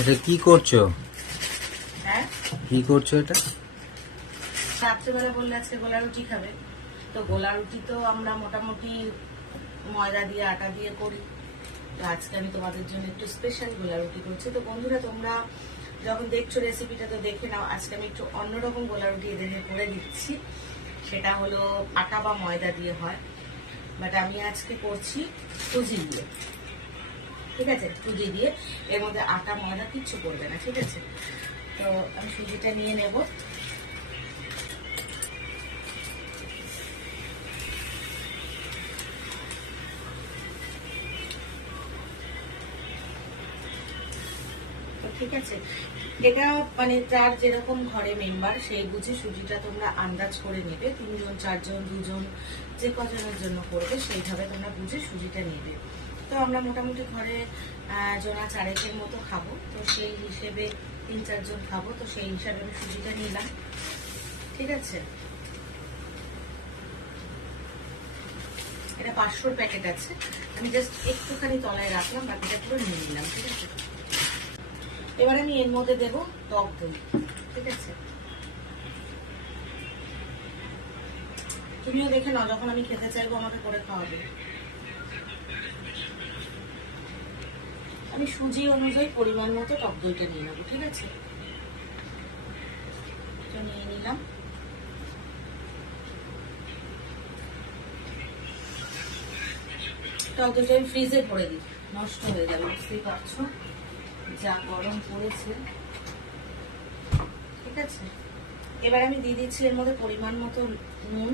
এটা কি করছ? হ্যাঁ? কি করছ এটা? রাত্রেবেলা বললে আজকে গোলা রুটি খাবে। তো গোলা রুটি তো আমরা মোটামুটি ময়দা দিয়ে আটা দিয়ে করি। তো আজকে আমি তোমাদের জন্য একটু স্পেশাল গোলা রুটি করছি। তো বন্ধুরা তোমরা যখন দেখছ রেসিপিটা তো দেখে নাও আজকে আমি একটু অন্যরকম গোলা রুটি এদের করে দিচ্ছি। সেটা হলো আটা বা ময়দা দিয়ে হয়। বাট আমি আজকে করছি সুজি দিয়ে। ঠিক আছে? সুজি দিয়ে এর মধ্যে আটা, ময়দা কিচ্ছু করবে না, ঠিক আছে? তো আমি সুজিটা নিয়ে নেব। ঠিক আছে? এটা মানে যার যেরকম ঘরে মেম্বার সেই বুঝে সুজিটা তোমরা আন্দাজ করে নেবে। তিনজন, চারজন, দুজন, যে কজনের জন্য করবে, সেইভাবে তোমরা বুঝে সুজিটা নেবে। তো আমরা মোটামুটি ঘরে জনা চারেকের মতো খাব। তো সেই হিসেবে তিন চারজন খাব। তো সেই হিসাবে আমি সুজিটা নিলাম। ঠিক আছে? এটা পাঁচশোর প্যাকেট আছে। আমি জাস্ট একটুখানি তলায় রাখলাম, বাকিটা পুরো নিয়ে নিলাম, ঠিক আছে? এবার আমি এর মধ্যে দেব টক দই, ঠিক আছে? তুমিও দেখে নাও, যখন আমি খেতে চাইব আমাকে করে খাওয়াবে। আমি সুজি অনুযায়ী পরিমাণ মতো টক দইটা নিয়ে নেব, ঠিক আছে? নিয়ে নিলাম। টক দইটা আমি ফ্রিজে ভরে দিই, নষ্ট হয়ে যাবে, বুঝতেই পারছ? যা গরম পড়েছে। ঠিক আছে? এবার আমি দিয়ে দিচ্ছি এর মধ্যে পরিমাণ মতো নুন।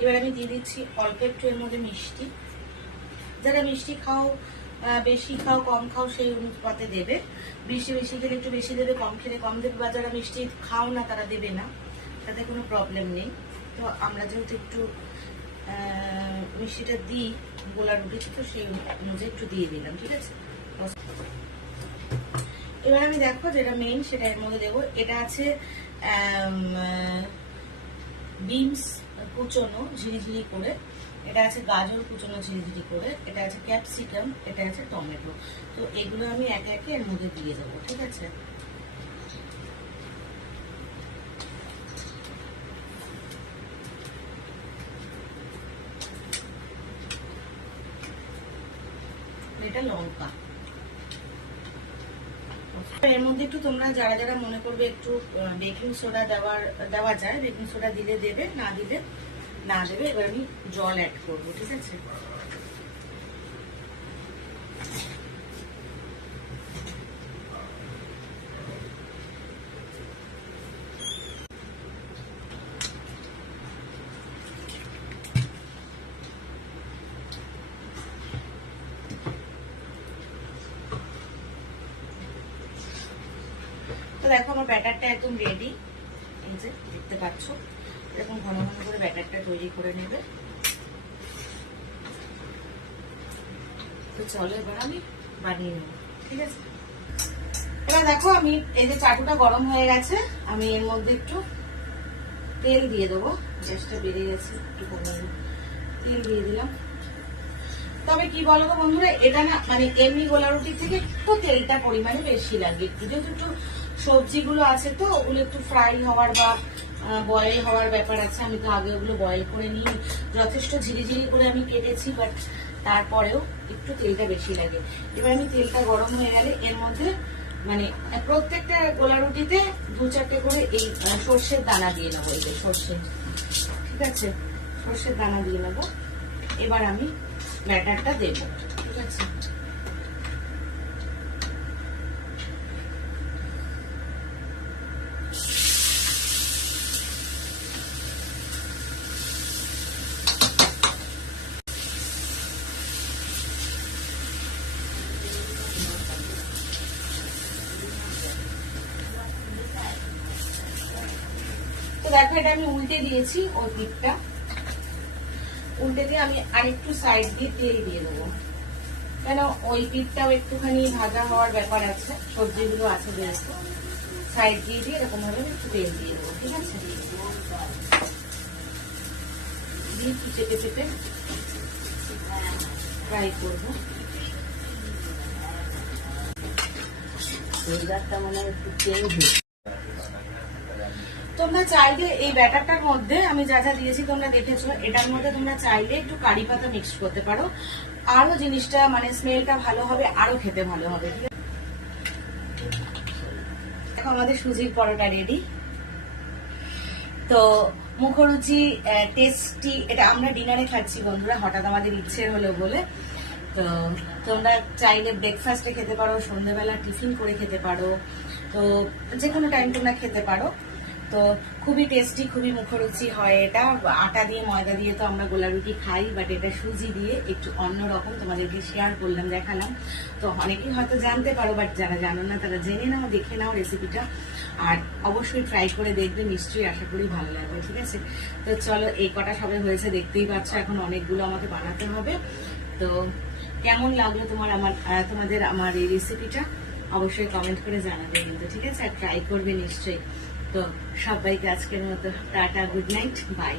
এবার আমি দিয়ে দিচ্ছি অল্প একটু এর মধ্যে মিষ্টি। যারা মিষ্টি খাও বেশি খাও, কম খাও, সেই অনুপাতে দেবে। বৃষ্টি বেশি খেলে একটু বেশি দেবে, কম খেলে কম দেবে, বা যারা মিষ্টি খাও না, তারা দেবে না। তাতে কোনো প্রবলেম নেই। তো আমরা যেহেতু একটু মিষ্টিটা দিই, গোলা রুটিতে তো সেই অনুযায়ী একটু দিয়ে দিলাম, ঠিক আছে? এবার আমি দেখো যেটা মেইন সেটা এর মধ্যে দেবো। এটা আছে বিনস কুচনো ঝিরিঝিরি করে, এটা আছে গাজর কুচনো ঝিরিঝিরি করে, এটা আছে ক্যাপসিকাম, এটা আছে টমেটো। তো এগুলো আমি একে একে এর মধ্যে দিয়ে দেবো, ঠিক আছে? এটা লঙ্কা। এর মধ্যে একটু তোমরা যারা যারা মনে করবে একটু বেকিং সোডা দেওয়ার, দেওয়া যায় বেকিং সোডা দিলে দেবে, না দিলে না দেবে, এবার আমি জল অ্যাড করব, ঠিক আছে? তো দেখো আমার ব্যাটারটা একদম রেডি এই যে, দেখতে পাচ্ছ? এরকম ঘন ঘন করে ব্যাটারটা তৈরি করে নেবে। তো চলো এবার আমি বানিয়ে নেব, ঠিক আছে? এবার দেখো আমি, এই যে চাটুটা গরম হয়ে গেছে, আমি এর মধ্যে একটু তেল দিয়ে দেবো। গ্যাসটা বেড়ে গেছে, একটু কমিয়ে তেল দিয়ে দিলাম। তবে কি বলো তো বন্ধুরা, এটা না মানে এমনি গোলা রুটির থেকে একটু তেলটা পরিমাণে বেশি লাগে। একটু যেহেতু একটু সবজিগুলো আছে তো, ওগুলো একটু ফ্রাই হওয়ার বা বয়েল হওয়ার ব্যাপার আছে, আমি তো আগে ওগুলো বয়েল করে নিই। যথেষ্ট ঝিরিঝিরি করে আমি কেটেছি বাট তারপরেও একটু তেলটা বেশি লাগে। এবার আমি তেলটা গরম হয়ে গেলে এর মধ্যে মানে প্রত্যেকটা গোলা রুটিতে দু চারটে করে এই সর্ষের দানা দিয়ে নেব, এই যে সর্ষে ঠিক আছে? সর্ষের দানা দিয়ে নেব। এবার আমি ব্যাটারটা দেবো, ঠিক আছে? তো দেখো, এটা আমি উল্টে দিয়েছি ওই দিকটা। উল্টে দিয়ে আমি আরেকটু সাইড দিয়ে তেল দিয়ে দেবো। কেন, ওই পিঠটাও একটুখানি ভাজা হওয়ার ব্যাপার আছে, সবজিগুলো আছে যেহেতু। সাইড দিয়ে দিয়ে এরকম ভাবে একটু তেল দিয়ে দেবো, ঠিক আছে? দিয়ে চেপে চেপে ফ্রাই করব। ওয়েদারটা মানে একটু তোমরা চাইলে এই ব্যাটারটার মধ্যে আমি যা যা দিয়েছি তোমরা দেখেছ, এটার মধ্যে তোমরা চাইলে একটু কারি পাতা মিক্স করতে পারো। আরও জিনিসটা মানে স্মেলটা ভালো হবে, আরও খেতে ভালো হবে দেখো, আমাদের সুজির পরোটা রেডি তো মুখরুচি টেস্টি এটা আমরা ডিনারে খাচ্ছি বন্ধুরা, হঠাৎ আমাদের ইচ্ছে হলো বলে। তো তোমরা চাইলে ব্রেকফাস্টে খেতে পারো, সন্ধ্যেবেলা টিফিন করে খেতে পারো। তো যে কোনো টাইম তোমরা খেতে পারো। তো খুবই টেস্টি খুবই মুখরুচি হয় এটা। আটা দিয়ে, ময়দা দিয়ে তো আমরা গোলা রুটি খাই বাট এটা সুজি দিয়ে একটু অন্যরকম তোমাদেরকে শেয়ার করলাম, দেখালাম। তো অনেকেই হয়তো জানতে পারো বাট যারা জানো না, তারা জেনে নাও, দেখে নাও রেসিপিটা আর অবশ্যই ট্রাই করে দেখবে, নিশ্চয়ই আশা করি ভালো লাগবে, ঠিক আছে? তো চলো, এই কটা সবে হয়েছে, দেখতেই পাচ্ছ, এখন অনেকগুলো আমাকে বানাতে হবে। তো কেমন লাগল তোমার আমার তোমাদের আমার এই রেসিপিটা অবশ্যই কমেন্ট করে জানাবে কিন্তু, ঠিক আছে? আর ট্রাই করবে নিশ্চয়ই। তো সবাইকে আজকের মতো টাটা গুড নাইট বাই।